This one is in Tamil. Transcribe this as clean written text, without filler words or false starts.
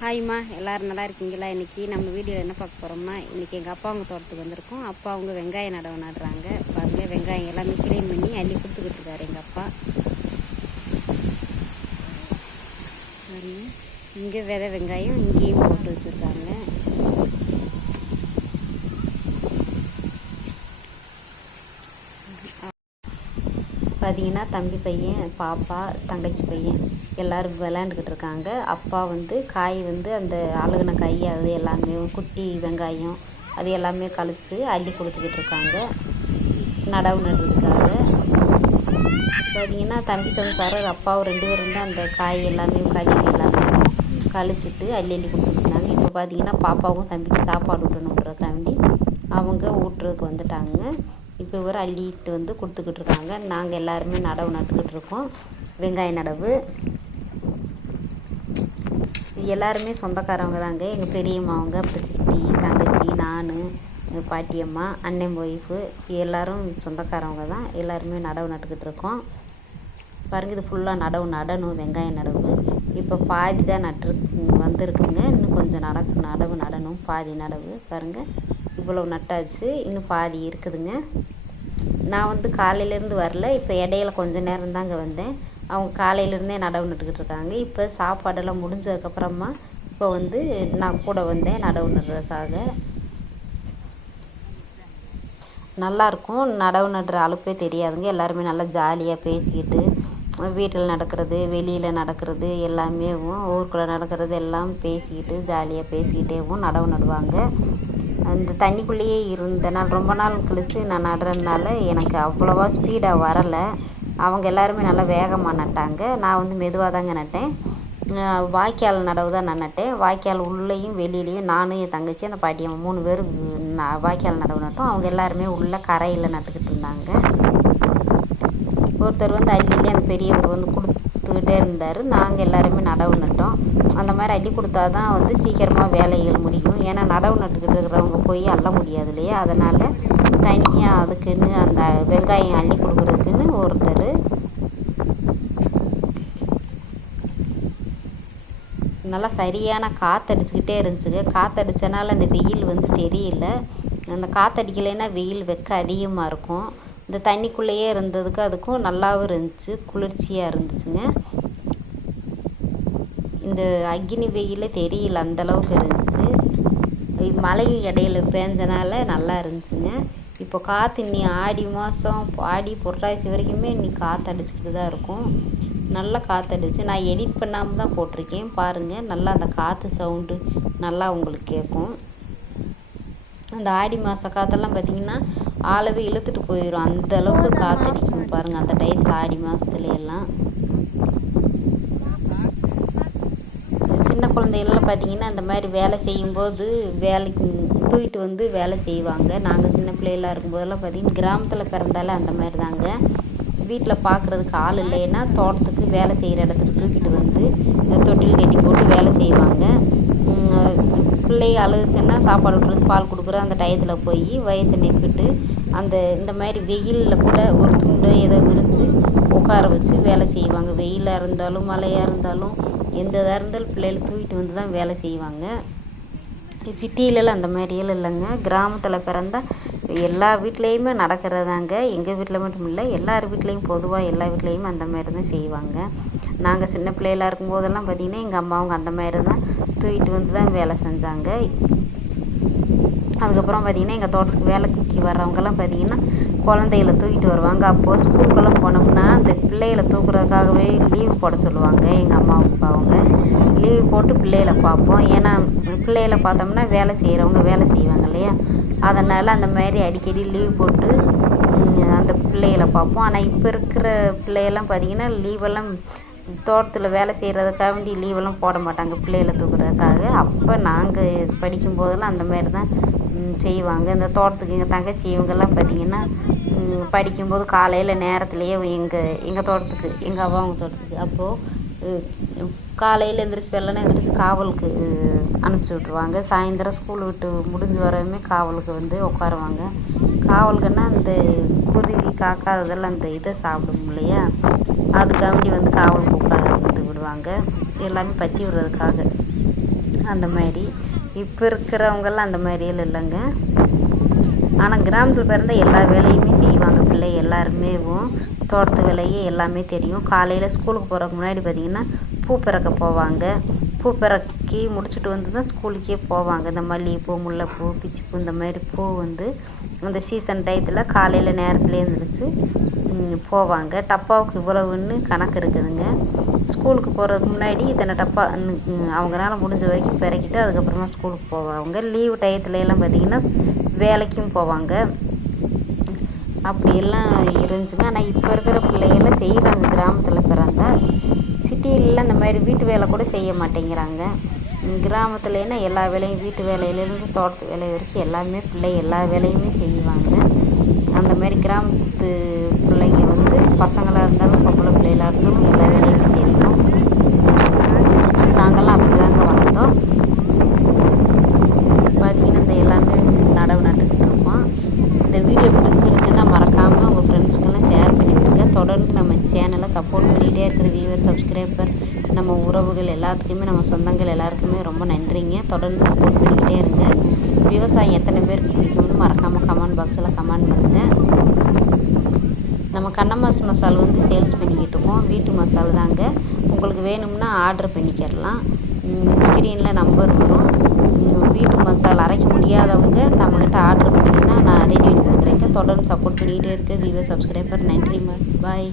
ஹாய்மா, எல்லோரும் நல்லா இருக்கீங்களா? இன்றைக்கி நம்ம வீடியோவில் என்ன பார்க்க போகிறோம்னா, இன்றைக்கி எங்கள் அப்பா அவங்க தோட்டத்துக்கு வந்திருக்கோம். அப்பா அவங்க வெங்காயம் நடவு நடுறாங்க. பாருங்கள், வெங்காயம் எல்லாமே க்ளீன் பண்ணி அள்ளி கொடுத்துக்கிட்டு இருக்காரு எங்கள் அப்பா. பாருங்க, இங்கே விதை வெங்காயம் இங்கேயும் போட்டு வச்சுருக்காங்க. பார்த்தீங்கன்னா தம்பி பையன், பாப்பா, தங்கச்சி பையன் எல்லோரும் விளையாண்டுக்கிட்டு இருக்காங்க. அப்பா காய் அந்த அழுகுன காய் அது எல்லாமே குட்டி வெங்காயம் அது எல்லாமே கழித்து அள்ளி கொடுத்துக்கிட்டு இருக்காங்க நடவு நடுறதுக்காக. பார்த்தீங்கன்னா தம்பி சம்சாரம் அப்பாவும் 2 பேரும் தான் அந்த காய் எல்லாமே எல்லாமே கழிச்சிட்டு அள்ளி கொடுத்துருந்தாங்க. இப்போ பார்த்தீங்கன்னா பாப்பாவும் தம்பிக்கு சாப்பாடு ஊட்டணுன்றதுக்காண்டி அவங்க ஊட்டுறதுக்கு வந்துட்டாங்க. இப்போ இவர் அள்ளிட்டு கொடுத்துக்கிட்டு இருக்காங்க. நாங்கள் எல்லாருமே நடவு நட்டுக்கிட்டு இருக்கோம், வெங்காய நடவு. எல்லாருமே சொந்தக்காரவங்க தாங்க. எங்கள் பெரியம்மாவங்க, அப்புறம் சித்தி, தங்கச்சி, நான், எங்கள் பாட்டியம்மா, அண்ணன் ஒய்ஃபு எல்லோரும் சொந்தக்காரவங்க தான். எல்லாருமே நடவு நட்டுக்கிட்டு இருக்கோம். பாருங்கள், இது ஃபுல்லாக நடணும் வெங்காய நடவு. இப்போ பாதி தான் வந்திருக்குங்க. இன்னும் கொஞ்சம் நடவு நடணும். பாதி நடவு பாருங்கள், இவ்வளவு நட்டாச்சு. இன்னும் பாதி இருக்குதுங்க. நான் காலையிலேருந்து வரல. இப்போ இடையில கொஞ்சம் நேரம் தாங்க வந்தேன். அவங்க காலையிலேருந்தே நடவு நட்டுக்கிட்டு இருக்காங்க. இப்போ சாப்பாடெல்லாம் முடிஞ்சதுக்கப்புறமா இப்போ நான் கூட வந்தேன் நடவு நடுறதுக்காக. நல்லாயிருக்கும், நடவு நடுற அலுப்பே தெரியாதுங்க. எல்லாருமே நல்லா ஜாலியாக பேசிக்கிட்டு வீட்டில் நடக்கிறது, வெளியில் நடக்கிறது எல்லாமே, ஊருக்குள்ளே நடக்கிறது எல்லாம் பேசிக்கிட்டு ஜாலியாக பேசிக்கிட்டேவும் நடவு நடுவாங்க. அந்த தண்ணிக்குள்ளேயே இருந்தனால் ரொம்ப நாள் கழித்து நான் நடுறதுனால எனக்கு அவ்வளோவா ஸ்பீடாக வரலை. அவங்க எல்லாருமே நல்லா வேகமாக நட்டாங்க. நான் மெதுவாக தாங்க நட்டேன். வாய்க்கால் நடவு தான் நான் நட்டேன். வாய்க்கால் உள்ளேயும் வெளியிலையும் நானும் என் தங்கச்சி அந்த பாட்டியம்மா 3 பேர் வாய்க்கால் நடவு நட்டோம். அவங்க எல்லாருமே உள்ளே கரையில் நட்டுக்கிட்டு இருந்தாங்க. ஒருத்தர் அள்ளிலே அந்த பெரியவர் கொடுத்துக்கிட்டே இருந்தார். நாங்கள் எல்லாருமே நடவு நட்டோம். அந்த மாதிரி அள்ளி கொடுத்தா தான் சீக்கிரமாக வேலைகள் முடியும். ஏன்னா நடவு நட்டுக்கிட்டு இருக்கிறவங்க போய் அள்ள முடியாது இல்லையா? அதனால் தனியாக அதுக்குன்னு அந்த வெங்காயம் அள்ளி கொடுக்குறதுக்குன்னு ஒருத்தர். நல்லா சரியான காற்றடிச்சிக்கிட்டே இருந்துச்சுங்க. காற்றடிச்சனால அந்த வெயில் தெரியல. அந்த காற்றடிக்கலைன்னா வெயில் வெக்க அதிகமாக இருக்கும். இந்த தண்ணிக்குள்ளேயே இருந்ததுக்கு அதுக்கும் நல்லாவும் இருந்துச்சு, குளிர்ச்சியாக இருந்துச்சுங்க. இந்த அக்னி வெயில் தெரியல, அந்தளவுக்கு இருந்துச்சு. மழையும் இடையில பேஞ்சனால நல்லா இருந்துச்சுங்க. இப்போ காற்று இன்னி ஆடி மாதம், ஆடி புரட்டாசி வரைக்குமே இன்னி காற்று அடிச்சுக்கிட்டு தான் இருக்கும். நல்லா காற்றடிச்சு. நான் எடிட் பண்ணாமல் தான் போட்டிருக்கேன். பாருங்கள், நல்லா அந்த காற்று சவுண்டு நல்லா உங்களுக்கு கேட்கும். அந்த ஆடி மாத காற்றெல்லாம் பார்த்திங்கன்னா ஆளவே இழுத்துட்டு போயிடும், அந்த அளவுக்கு காற்றடிக்கும் பாருங்கள் அந்த டயத்தில் ஆடி மாதத்துல எல்லாம். சின்ன குழந்தைகள்லாம் பார்த்திங்கன்னா அந்த மாதிரி வேலை செய்யும்போது வேலைக்கு தூக்கிட்டு வேலை செய்வாங்க. நாங்கள் சின்ன பிள்ளைகளாக இருக்கும்போதெல்லாம் பார்த்திங்கன்னா கிராமத்தில் பிறந்தாலே அந்த மாதிரி தாங்க. வீட்டில் பார்க்குறதுக்கு ஆள் இல்லைன்னா தோட்டத்துக்கு வேலை செய்கிற இடத்துக்கு தூக்கிட்டு தொட்டில் கட்டி போட்டு வேலை செய்வாங்க. பிள்ளைங்க அழுகுச்சுன்னா சாப்பாடு விட்றது, பால் கொடுக்குற அந்த டயத்தில் போய் வயிற்று நெப்பிட்டு இந்த மாதிரி வெயிலில் கூட ஒரு துண்டை ஏதோ விரித்து உட்கார வச்சு வேலை செய்வாங்க. வெயிலாக இருந்தாலும் மழையாக இருந்தாலும் எந்த இதாக இருந்தாலும் பிள்ளைகளை தூக்கிட்டு தான் வேலை செய்வாங்க. சிட்டியிலலாம் அந்த மாதிரியெல்லாம் இல்லைங்க. கிராமத்தில் பிறந்தால் எல்லா வீட்லேயுமே நடக்கிறதாங்க. எங்கள் வீட்டில் மட்டும் இல்லை, எல்லார் வீட்லேயும் பொதுவாக எல்லா வீட்லேயுமே அந்த மாதிரி தான் செய்வாங்க. நாங்கள் சின்ன பிள்ளைகளாக இருக்கும்போதெல்லாம் பார்த்திங்கன்னா எங்கள் அம்மாவங்க அந்த மாதிரி தான் தூக்கிட்டு தான் வேலை செஞ்சாங்க. அதுக்கப்புறம் பார்த்திங்கன்னா எங்கள் தோட்டத்துக்கு வேலைக்கு வர்றவங்கெல்லாம் பார்த்திங்கன்னா குழந்தைகளை தூக்கிட்டு வருவாங்க. அப்போது ஸ்கூலுக்கெல்லாம் போனோம்னா அந்த பிள்ளைகளை தூக்குறதுக்காகவே லீவு போட சொல்லுவாங்க எங்கள் அம்மா அப்பாவங்க. லீவு போட்டு பிள்ளைகளை பார்ப்போம். ஏன்னா பிள்ளைகளை பார்த்தோம்னா வேலை செய்கிறவங்க வேலை செய்வாங்க இல்லையா? அதனால் அந்த மாதிரி அடிக்கடி லீவு போட்டு அந்த பிள்ளைகளை பார்ப்போம். ஆனால் இப்போ இருக்கிற பிள்ளையெல்லாம் பார்த்திங்கன்னா லீவெல்லாம் தோட்டத்தில் வேலை செய்கிறதுக்காக வேண்டி லீவெல்லாம் போட மாட்டாங்க பிள்ளைகளை தூக்குறதுக்காக. அப்போ நாங்கள் படிக்கும்போதெல்லாம் அந்த மாதிரி தான் செய்வாங்க. இந்த தோட்டத்துக்கு எங்கள் தங்கச்சி இவங்கெல்லாம் பார்த்திங்கன்னா படிக்கும்போது காலையில் நேரத்துலேயே எங்கள் தோட்டத்துக்கு எங்கள் அம்மாவங்க தோட்டத்துக்கு அப்போது காலையில் எந்திரிச்சு வெள்ளனே எந்திரிச்சு காவலுக்கு அனுப்பிச்சி விட்ருவாங்க. சாயந்தரம் ஸ்கூல் விட்டு முடிஞ்சு வரவுமே காவலுக்கு உட்காருவாங்க. காவலுக்குன்னா அந்த குருவி காக்கா அதெல்லாம் அந்த இதை சாப்பிடும் இல்லையா? அதுக்காண்டி காவலுக்கு உட்கார விடுவாங்க. எல்லாமே பற்றி விடுறதுக்காக. அந்த மாதிரி. இப்போ இருக்கிறவங்கெல்லாம் அந்த மாதிரியெல்லாம் இல்லைங்க. ஆனால் கிராமத்தில் பிறந்த எல்லா வேலையுமே செய்வாங்க பிள்ளை எல்லாருமேவும். தோட்டத்து வேலையே எல்லாமே தெரியும். காலையில் ஸ்கூலுக்கு போகிறதுக்கு முன்னாடி பார்த்திங்கன்னா பூ பறிக்க போவாங்க. பூ பறிக்கி முடிச்சுட்டு வந்து தான் ஸ்கூலுக்கே போவாங்க. இந்த மல்லிகைப்பூ, முல்லைப்பூ, பிச்சிப்பூ இந்த மாதிரி பூ வந்து இந்த சீசன் டயத்தில் காலையில் நேரத்தில் எழுந்திரிச்சு போவாங்க. டப்பாவுக்கு இவ்வளவுன்னு கணக்கு இருக்குதுங்க. ஸ்கூலுக்கு போகிறதுக்கு முன்னாடி இத்தனை டப்பா அவங்களால முடிஞ்ச வரைக்கும் பிறக்கிட்டு அதுக்கப்புறமா ஸ்கூலுக்கு போவாங்க. லீவு டயத்துலலாம் பார்த்திங்கன்னா வேலைக்கும் போவாங்க. அப்படியெல்லாம் இருந்துச்சுங்க. ஆனால் இப்போ இருக்கிற பிள்ளைகள்லாம் செய்கிறாங்க கிராமத்தில் பிறந்தா. சிட்டியிலலாம் இந்த மாதிரி வீட்டு வேலை கூட செய்ய மாட்டேங்கிறாங்க. கிராமத்துலன்னா எல்லா வேலையும் வீட்டு வேலையிலேருந்து தோட்டத்து வேலை வரைக்கும் எல்லாமே பிள்ளை எல்லா வேலையுமே செய்வாங்க. அந்த மாதிரி கிராமத்து பிள்ளைங்க வந்து பசங்களாக இருந்தாலும் பொம்பளை பிள்ளைகளாக இருந்தாலும் எல்லா வேலையுமே தெரியும். நாங்கள்லாம் அப்படி தாங்க வளர்ந்தோம். பார்த்திங்கன்னா இந்த எல்லாமே நடவு நட்டுக்கிட்டு இருக்கோம். இந்த வீடியோ பிடிச்சிருக்குன்னா மறக்காமல் உங்கள் ஃப்ரெண்ட்ஸ்க்கெல்லாம் ஷேர் பண்ணிவிடுங்க. தொடர்ந்து நம்ம சேனலை சப்போர்ட் பண்ணிகிட்டே இருக்கிற வியூவர், சப்ஸ்கிரைபர், நம்ம உறவுகள் எல்லாத்துக்குமே, நம்ம சொந்தங்கள் எல்லாருக்குமே ரொம்ப நன்றிங்க. தொடர்ந்து சப்போர்ட் பண்ணிக்கிட்டே இருங்க. விவசாயம் எத்தனை பேருக்கு பிடிக்கும்னு மறக்காமல் கமெண்ட் பாக்ஸில் கமெண்ட் பண்ணுங்கள். நம்ம கண்ணம்மாஸ் மசால் வந்து சேல்ஸ் பண்ணிக்கிட்டு இருக்கோம். வீட்டு மசால் தாங்க. உங்களுக்கு வேணும்னா ஆர்டர் பண்ணிக்கிறலாம். ஸ்க்ரீனில் நம்பர் வரும். வீட்டு மசாலா அரைக்க முடியாதவங்க நம்மக்கிட்ட ஆர்டர் பண்ணிங்கன்னா நான் ரெடி பண்ணி கொடுக்குறேங்க. தொடர்ந்து சப்போர்ட் பண்ணிக்கிட்டே இருக்க வியூவர், சப்ஸ்கிரைபர் நன்றி. பாய்.